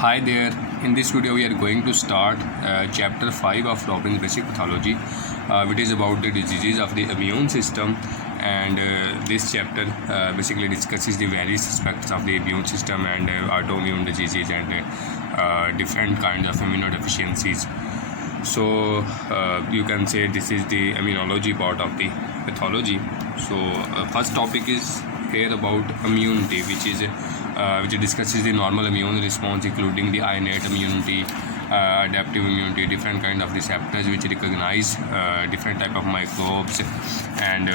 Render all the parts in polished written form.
Hi there. In this video we are going to start chapter 5 of Robbins Basic Pathology, which is about the diseases of the immune system. And this chapter basically discusses the various aspects of the immune system and autoimmune diseases and different kinds of immunodeficiencies. So you can say this is the immunology part of the pathology. So first topic is here about immunity, which discusses the normal immune response, including the innate immunity, adaptive immunity, different kind of receptors which recognize different type of microbes, and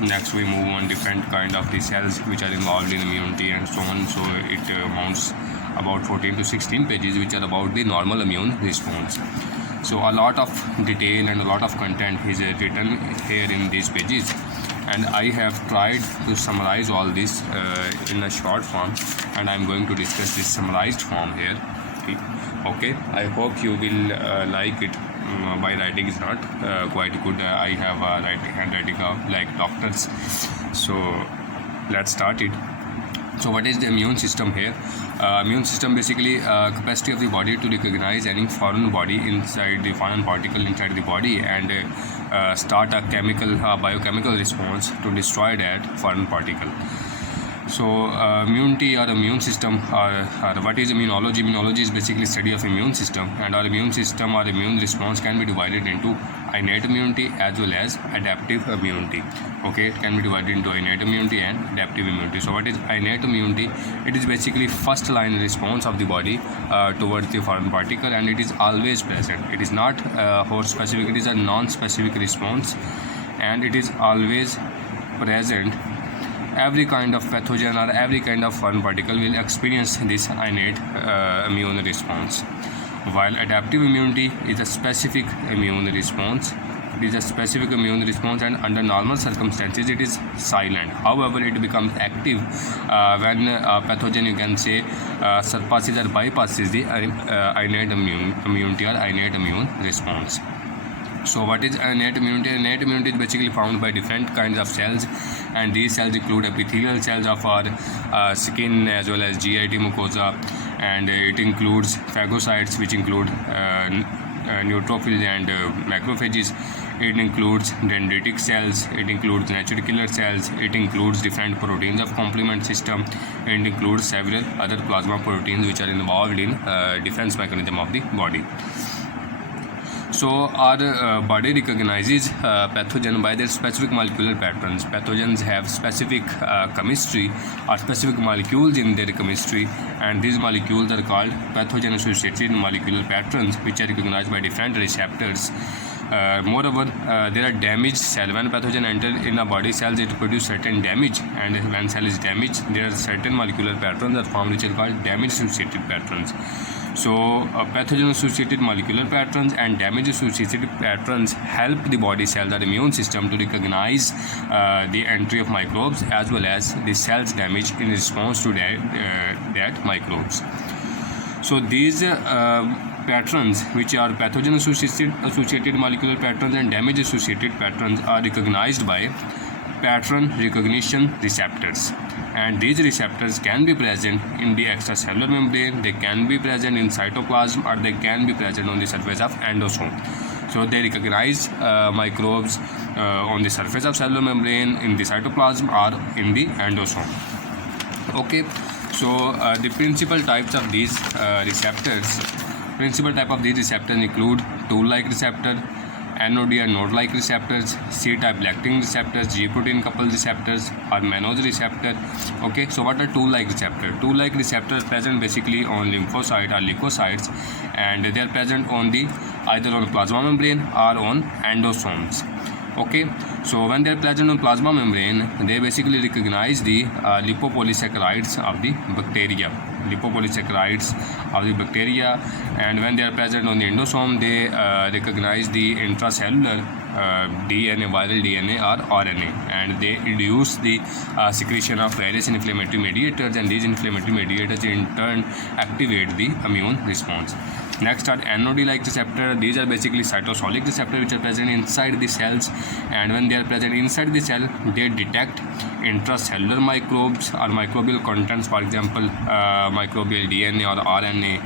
next we move on different kind of the cells which are involved in immunity and so on. So it amounts about 14 to 16 pages which are about the normal immune response. So a lot of detail and a lot of content is written here in these pages, and I have tried to summarize all this in a short form, and I'm going to discuss this summarized form here. Okay, I hope you will like it. My writing is not quite good. I have a handwriting of like doctors. So let's start it. So what is the immune system here? Immune system basically capacity of the body to recognize any foreign body inside the foreign particle inside the body and start a biochemical response to destroy that foreign particle. So immunity or immune system, what is immunology? Immunology is basically study of immune system, and our immune system or immune response can be divided into innate immunity as well as adaptive immunity. Okay, it can be divided into innate immunity and adaptive immunity. So what is innate immunity? It is basically first line response of the body towards the foreign particle, and it is always present. It is not host specific, it is a non-specific response, and it is always present. Every kind of pathogen or every kind of foreign particle will experience this innate immune response, while adaptive immunity is a specific immune response. It is a specific immune response, and under normal circumstances it is silent. However, it becomes active when pathogen, you can say, surpasses or bypasses the innate immunity or innate immune response. So what is innate immunity? Innate immunity is basically found by different kinds of cells, and these cells include epithelial cells of our skin as well as GIT mucosa, and it includes phagocytes, which include neutrophils and macrophages. It includes dendritic cells, it includes natural killer cells, it includes different proteins of complement system, and includes several other plasma proteins which are involved in defense mechanism of the body. So our body recognizes pathogen by their specific molecular patterns. Pathogens have specific chemistry or specific molecules in their chemistry, and these molecules are called pathogen associated molecular patterns, which are recognized by different receptors. Moreover, there are damaged cells. When pathogen enters in a body cells, it produces certain damage, and when cell is damaged, there are certain molecular patterns that form which are called damage associated patterns. So pathogen associated molecular patterns and damage associated patterns help the body cell or immune system to recognize the entry of microbes as well as the cells damage in response to that microbes. So these patterns, which are pathogen associated molecular patterns and damage associated patterns, are recognized by pattern recognition receptors, and these receptors can be present in the extracellular membrane, they can be present in cytoplasm, or they can be present on the surface of endosome. So they recognize microbes on the surface of cellular membrane, in the cytoplasm, or in the endosome. Okay, so the principal types of these receptors include tool-like receptor, NOD or node-like receptors, C-type lectin receptors, G-protein coupled receptors, or mannose receptor. Okay, so what are tool-like receptors? Tool-like receptors present basically on lymphocyte or leukocytes, and they are present on the either on plasma membrane or on endosomes. Okay, so when they are present on plasma membrane, they basically recognize the lipopolysaccharides of the bacteria. And when they are present on the endosome, they recognize the intracellular DNA, viral DNA or RNA, and they induce the secretion of various inflammatory mediators, and these inflammatory mediators in turn activate the immune response. Next are NOD-like receptor. These are basically cytosolic receptor which are present inside the cells, and when they are present inside the cell, they detect intracellular microbes or microbial contents, for example microbial DNA or RNA,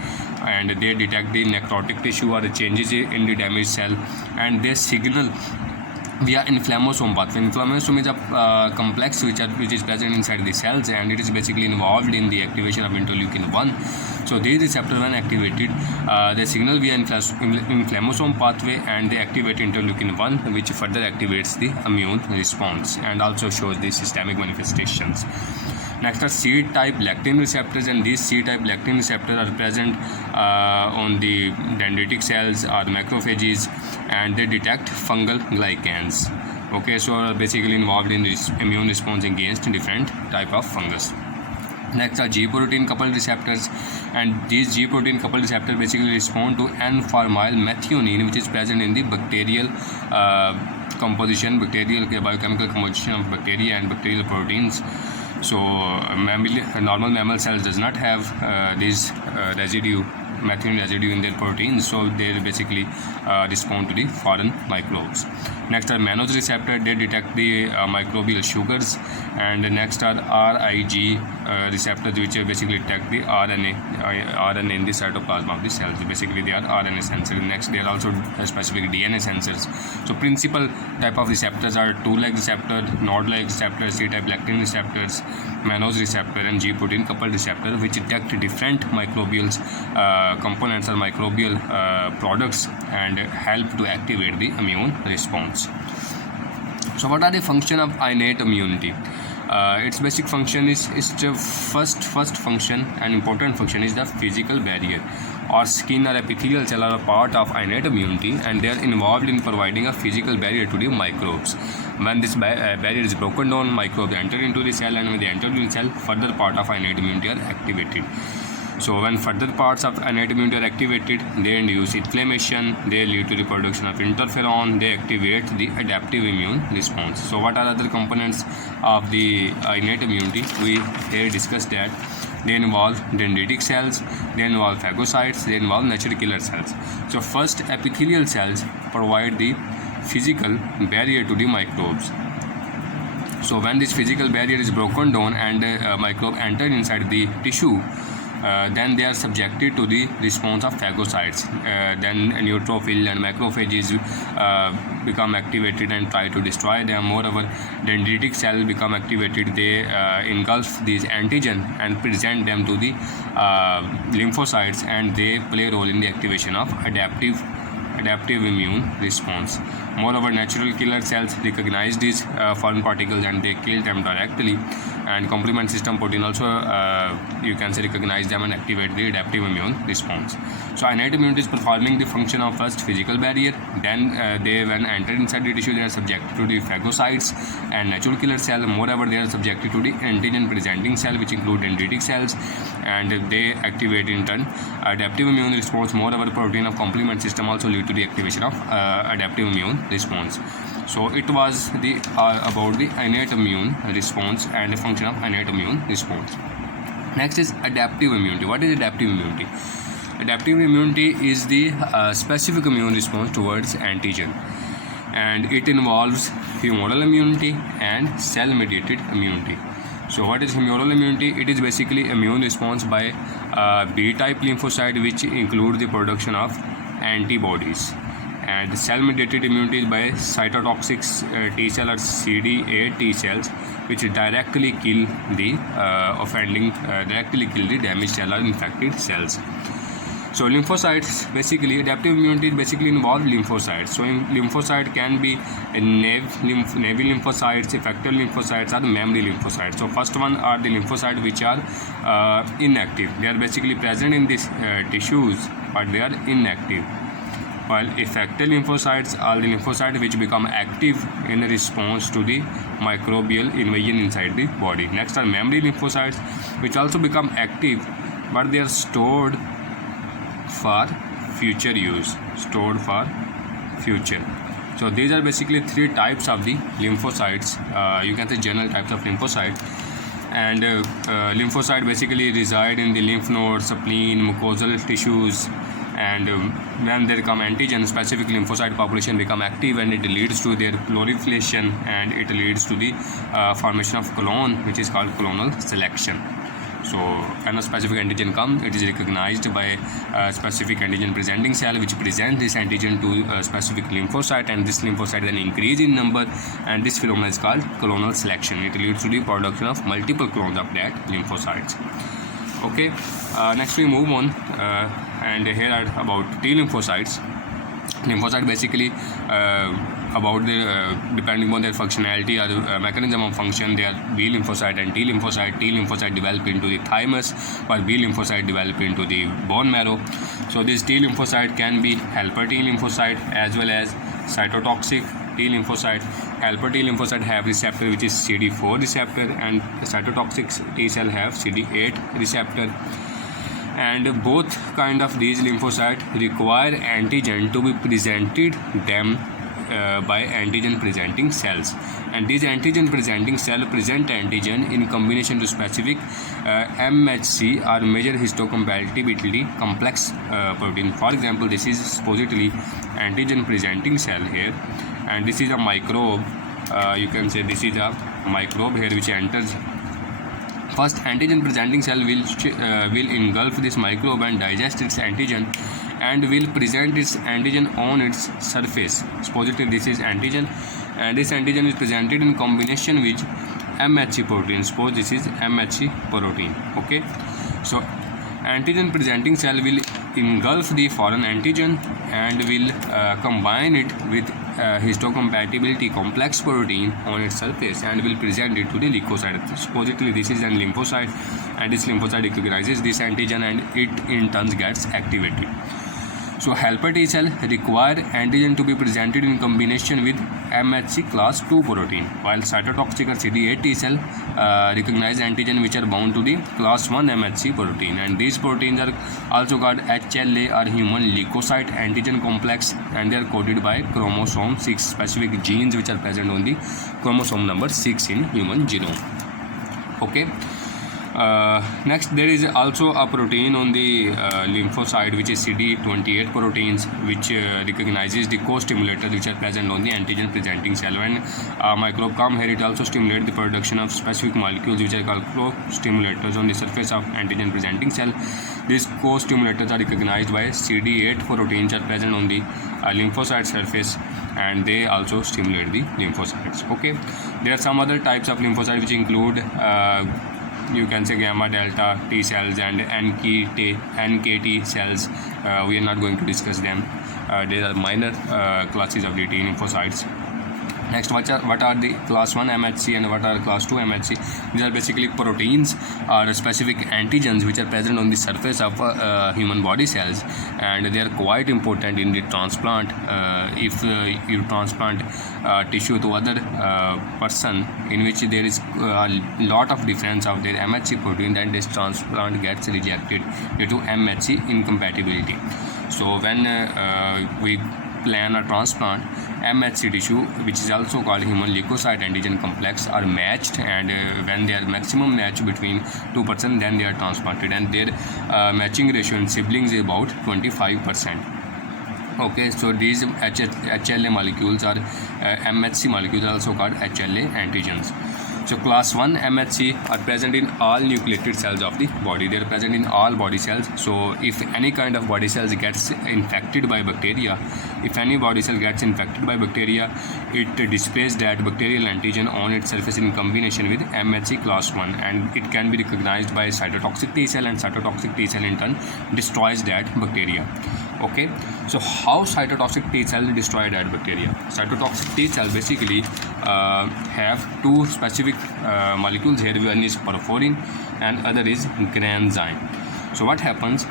and they detect the necrotic tissue or the changes in the damaged cell, and they signal via inflammasome pathway. Inflammasome is a complex which is present inside the cells, and it is basically involved in the activation of interleukin 1. So these receptors, when activated, they signal via inflammasome pathway, and they activate interleukin 1, which further activates the immune response and also shows the systemic manifestations. Next are C-type lectin receptors, and these C-type lectin receptors are present on the dendritic cells or macrophages, and they detect fungal glycans. Okay, so are basically involved in this immune response against different type of fungus. Next are G-protein coupled receptors, and these G-protein coupled receptors basically respond to N-formyl methionine, which is present in the bacterial biochemical composition of bacteria and bacterial proteins. So normal mammal cells does not have this methionine residue in their proteins, so they basically respond to the foreign microbes. Next are mannose receptor. They detect the microbial sugars, and next are RIG receptors, which basically detect the RNA in the cytoplasm of the cells. Basically they are RNA sensors. Next they are also specific DNA sensors. So principal type of receptors are two-leg receptor, node-like receptor, C-type lectin receptors, mannose receptor, and G-protein coupled receptor, which detect different microbial components or microbial products and help to activate the immune response. So what are the function of innate immunity? Its basic function is the first function and important function is the physical barrier, or skin or epithelial cell are a part of innate immunity, and they are involved in providing a physical barrier to the microbes. When this barrier is broken down, microbes enter into the cell, and when they enter into the cell, further part of innate immunity are activated. So when further parts of innate immunity are activated, they induce inflammation, they lead to the production of interferon, they activate the adaptive immune response. So what are other components of the innate immunity? We here discussed that they involve dendritic cells, they involve phagocytes, they involve natural killer cells. So first, epithelial cells provide the physical barrier to the microbes. So when this physical barrier is broken down and microbe enter inside the tissue, then they are subjected to the response of phagocytes. Then neutrophil and macrophages become activated and try to destroy them. Moreover, dendritic cells become activated. They engulf these antigen and present them to the lymphocytes, and they play a role in the activation of adaptive immune response. Moreover, natural killer cells recognize these foreign particles and they kill them directly, and complement system protein also you can say recognize them and activate the adaptive immune response. So innate immunity is performing the function of first physical barrier, then they when enter inside the tissue they are subjected to the phagocytes and natural killer cell. Moreover, they are subjected to the antigen presenting cell, which include dendritic cells, and they activate in turn adaptive immune response. Moreover, protein of complement system also lead to the activation of adaptive immune response. So it was the about the innate immune response and the function of innate immune response. Next is adaptive immunity. What is adaptive immunity? Adaptive immunity is the specific immune response towards antigen, and it involves humoral immunity and cell-mediated immunity. So what is humoral immunity? It is basically immune response by B-type lymphocyte, which include the production of antibodies, and cell-mediated immunity is by cytotoxic T cell or CD8 T cells, which directly kill the damaged cell or infected cells. So lymphocytes, basically adaptive immunity basically involves lymphocytes. So lymphocyte can be naive lymphocytes, effector lymphocytes, or memory lymphocytes. So first one are the lymphocytes which are inactive. They are basically present in these tissues, but they are inactive. While effector lymphocytes are the lymphocytes which become active in response to the microbial invasion inside the body. Next are memory lymphocytes, which also become active, but they are stored for future use. So these are basically three types of the lymphocytes. You can say general types of lymphocytes. And lymphocytes basically reside in the lymph nodes, spleen, mucosal tissues, and when there come antigen, specific lymphocyte population become active, and it leads to their proliferation, and it leads to the formation of clone, which is called clonal selection. So when a specific antigen comes, it is recognized by a specific antigen presenting cell, which presents this antigen to a specific lymphocyte, and this lymphocyte then increase in number, and this phenomenon is called clonal selection. It leads to the production of multiple clones of that lymphocytes. Okay, next we move on, and here are about T lymphocytes. Lymphocyte basically about the depending on their functionality or mechanism of function, they are B lymphocyte and T lymphocyte. T lymphocyte develop into the thymus, while B lymphocyte develop into the bone marrow. So this T lymphocyte can be helper T lymphocyte as well as cytotoxic T lymphocyte. Helper T lymphocyte have receptor which is CD4 receptor, and cytotoxic T cell have CD8 receptor. And both kind of these lymphocytes require antigen to be presented them by antigen presenting cells, and these antigen presenting cell present antigen in combination to specific MHC or major histocompatibility complex protein. For example, this is supposedly antigen presenting cell here, and this is a microbe. You can say this is a microbe here which enters. First, antigen presenting cell will engulf this microbe and digest its antigen, and will present its antigen on its surface. Supposedly this is antigen, and this antigen is presented in combination with MHC protein. Suppose this is MHC protein. Okay, so antigen presenting cell will engulf the foreign antigen and will combine it with histocompatibility complex protein on its surface, and will present it to the leukocyte. Supposedly this is a lymphocyte, and this lymphocyte recognizes this antigen, and it in turn gets activated. So helper T cell require antigen to be presented in combination with MHC class 2 protein, while cytotoxic or CD8 T cell recognize antigen which are bound to the class 1 MHC protein, and these proteins are also called HLA or human leukocyte antigen complex, and they are coded by chromosome 6, specific genes which are present on the chromosome number 6 in human genome. Okay. Next, there is also a protein on the lymphocyte which is CD28 proteins, which recognizes the co-stimulators which are present on the antigen presenting cell. When a microbe comes here, it also stimulates the production of specific molecules which are called co-stimulators on the surface of antigen presenting cell. These co-stimulators are recognized by CD8 proteins are present on the lymphocyte surface, and they also stimulate the lymphocytes. Okay, there are some other types of lymphocytes which include you can say gamma delta T cells and NKT cells. We are not going to discuss them. They are minor classes of the T lymphocytes. Next, what are the class 1 MHC and what are class 2 MHC? These are basically proteins or specific antigens which are present on the surface of human body cells, and they are quite important in the transplant. If you transplant tissue to other person in which there is a lot of difference of their MHC protein, then this transplant gets rejected due to MHC incompatibility. So when we plan a transplant, MHC tissue, which is also called human leukocyte antigen complex, are matched, and when they are maximum match between 2%, then they are transplanted, and their matching ratio in siblings is about 25%. Okay, so these HLA molecules are MHC molecules, also called HLA antigens. So class 1 MHC are present in all nucleated cells of the body. They are present in all body cells. So if any kind of body cells gets infected by bacteria, if any body cell gets infected by bacteria, it displays that bacterial antigen on its surface in combination with MHC class 1, and it can be recognized by cytotoxic T cell, and cytotoxic T cell in turn destroys that bacteria. Okay, so how cytotoxic T cell destroy that bacteria? Cytotoxic T cell basically have two specific molecules here. One is perforin and other is granzyme. So what happens?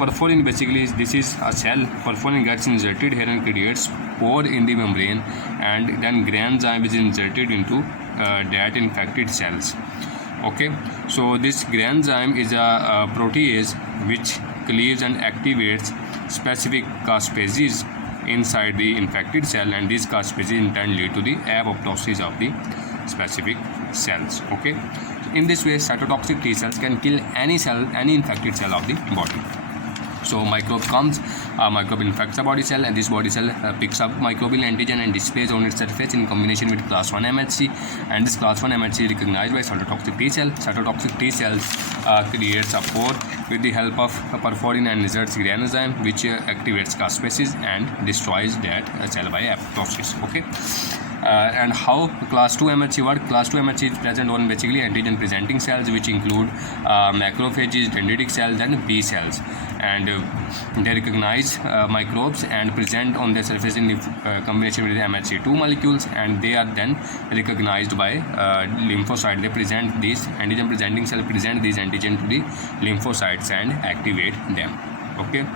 Perforin basically this is a cell. Perforin gets inserted here and creates pore in the membrane, and then granzyme is inserted into that infected cells. Okay, so this granzyme is a protease which cleaves and activates specific caspases inside the infected cell, and these caspases in turn lead to the apoptosis of the specific cells. Okay, in this way cytotoxic T cells can kill any cell, any infected cell of the body. So microbe comes, microbe infects the body cell, and this body cell picks up microbial antigen and displays on its surface in combination with class 1 MHC, and this class 1 MHC recognized by cytotoxic T cell. Cytotoxic T cells creates a pore with the help of perforin and inserts enzyme which activates caspases and destroys that cell by apoptosis. Okay. And how class 2 MHC work? Class 2 MHC is present on basically antigen presenting cells, which include macrophages, dendritic cells, and B cells, and they recognize microbes and present on their surface in combination with the MHC2 molecules, and they are then recognized by lymphocytes. They present these antigen presenting cells present these antigen to the lymphocytes and activate them. Okay.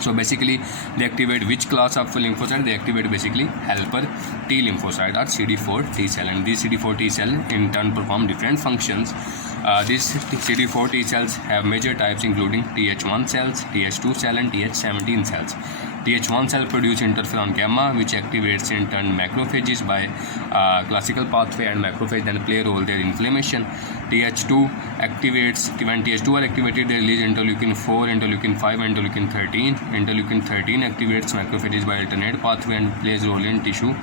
So basically they activate which class of lymphocyte? They activate basically helper T lymphocyte or CD4 T cell, and these CD4 T cell in turn perform different functions. These CD4 T cells have major types including Th1 cells, Th2 cell, and Th17 cells. Th1 cell produce interferon gamma, which activates in turn macrophages by classical pathway, and macrophage then play a role there in inflammation. Th2 activates, when Th2 are activated, they release interleukin 4, interleukin 5, and interleukin 13. Interleukin 13 activates macrophages by alternate pathway and plays a role in tissue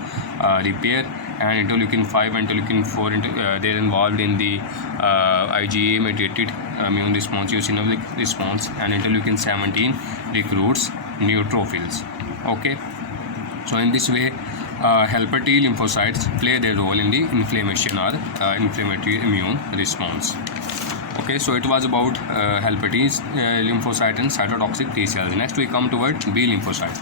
repair. And interleukin 5 and interleukin 4 they're involved in the IgA mediated immune response, eosinophilic response, and interleukin 17 recruits neutrophils. Okay, so in this way helper T lymphocytes play their role in the inflammation or inflammatory immune response. Okay, so it was about helper T lymphocyte and cytotoxic T cells. Next we come toward B lymphocytes.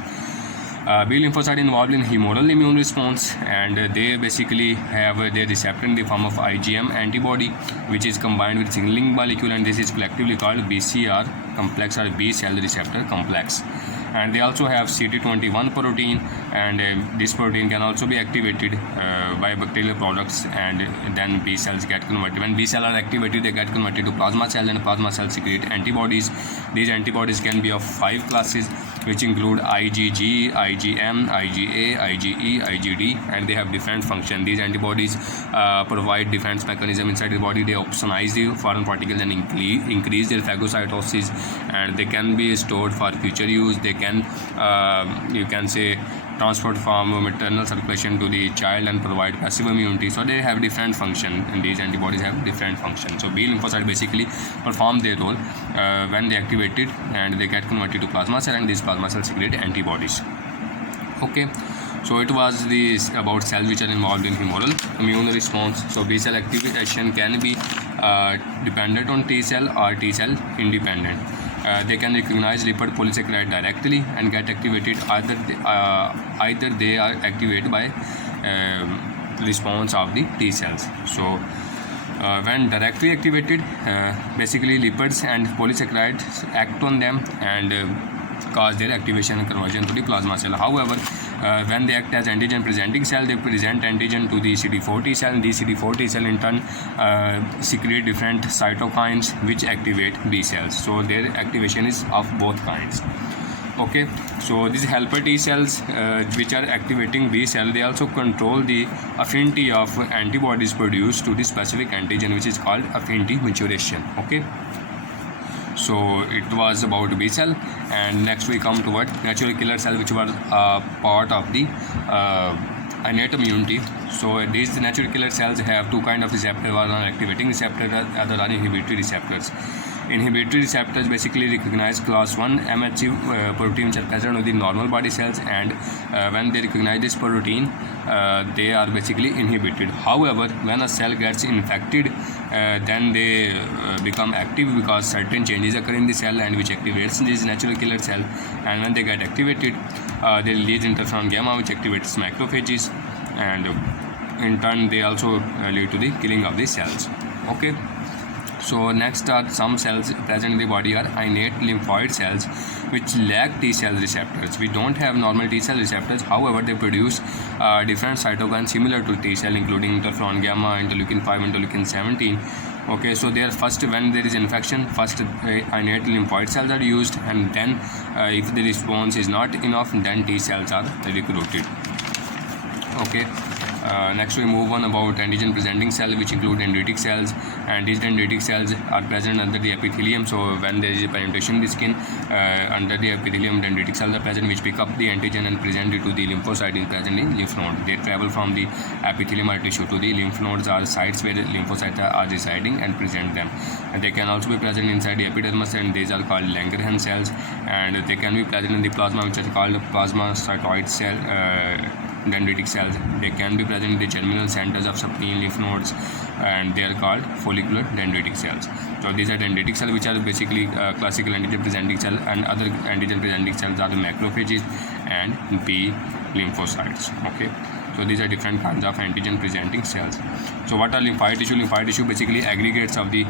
B lymphocyte involved in humoral immune response, and they basically have their receptor in the form of IgM antibody, which is combined with signaling molecule, and this is collectively called BCR complex or B cell receptor complex. And they also have CD21 protein, and this protein can also be activated by bacterial products, and then B cells get converted. When B cells are activated, they get converted to plasma cell, and plasma cells secrete antibodies. These antibodies can be of 5 classes, which include IgG, IgM, IgA, IgE, IgD, and they have different function. These antibodies provide defense mechanism inside the body. They opsonize the foreign particles and increase their phagocytosis, and they can be stored for future use. They can, you can say, transport from maternal circulation to the child and provide passive immunity. So they have different function, and these antibodies have different function. So B lymphocyte basically perform their role when they activated, and they get converted to plasma cell, and these plasma cells secrete antibodies. Okay, so it was this about cells which are involved in humoral immune response. So B cell activation can be dependent on T cell or T cell independent. They can recognize lipid polysaccharide directly and get activated. Either they are activated by response of the T cells. So when directly activated, basically lipids and polysaccharides act on them and cause their activation and conversion to the plasma cell. However, when they act as antigen presenting cell, they present antigen to the CD4 T cell, and these CD4 T cell in turn secrete different cytokines which activate B cells. So their activation is of both kinds. Okay, so these helper T cells which are activating B cell, they also control the affinity of antibodies produced to the specific antigen, which is called affinity maturation. Okay, so it was about B cell, and next we come toward natural killer cell, which were part of the innate immunity. So these natural killer cells have 2 kinds of receptors: one are activating receptors, other are inhibitory receptors. Inhibitory receptors basically recognize class 1 MHC protein which are present on the normal body cells, and when they recognize this protein, they are basically inhibited. However, when a cell gets infected, then they become active because certain changes occur in the cell, and which activates this natural killer cell. And when they get activated, they release interferon gamma, which activates macrophages, and in turn they also lead to the killing of the cells. Okay, so next are some cells present in the body are innate lymphoid cells, which lack T cell receptors. We don't have normal T cell receptors. However, they produce different cytokines similar to T cell, including interferon gamma, interleukin 5, interleukin 17. Okay, so there first, when there is infection, first innate lymphoid cells are used, and then if the response is not enough, then T cells are recruited. Okay, Next we move on about antigen presenting cell, which include dendritic cells, and these dendritic cells are present under the epithelium. So when there is a penetration in the skin, under the epithelium, dendritic cells are present, which pick up the antigen and present it to the lymphocyte present in lymph node. They travel from the epithelial tissue to the lymph nodes, are sites where lymphocytes are residing, and present them. And they can also be present inside the epidermis, and these are called Langerhans cells, and they can be present in the plasma, which are called plasmacytoid cell. Dendritic cells, they can be present in the germinal centers of spleen, lymph nodes, and they are called follicular dendritic cells. So these are dendritic cells, which are basically classical antigen presenting cell, and other antigen presenting cells are the macrophages and B lymphocytes. Okay, so these are different kinds of antigen presenting cells. So what are lymphoid tissue? Lymphoid tissue basically aggregates of the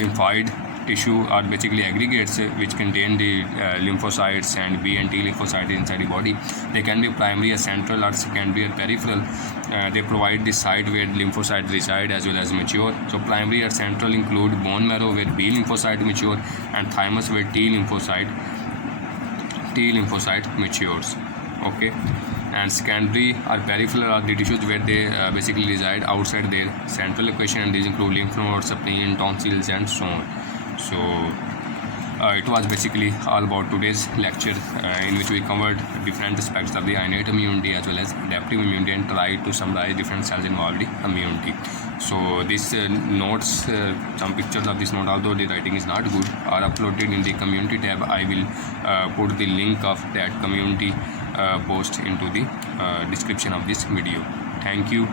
lymphoid tissue are basically aggregates which contain the lymphocytes and B and T lymphocytes inside the body. They can be primary or central or secondary or peripheral. They provide the site where lymphocytes reside as well as mature. So primary or central include bone marrow where B lymphocyte mature, and thymus where T lymphocyte matures. Okay, and secondary or peripheral are the tissues where they basically reside outside their central location, and these include lymph nodes, spleen, tonsils, and so on. So it was basically all about today's lecture, in which we covered different aspects of the innate immunity as well as adaptive immunity, and tried to summarize different cells involved in immunity. So these notes, some pictures of this note, although the writing is not good, are uploaded in the community tab. I will put the link of that community post into the description of this video. Thank you.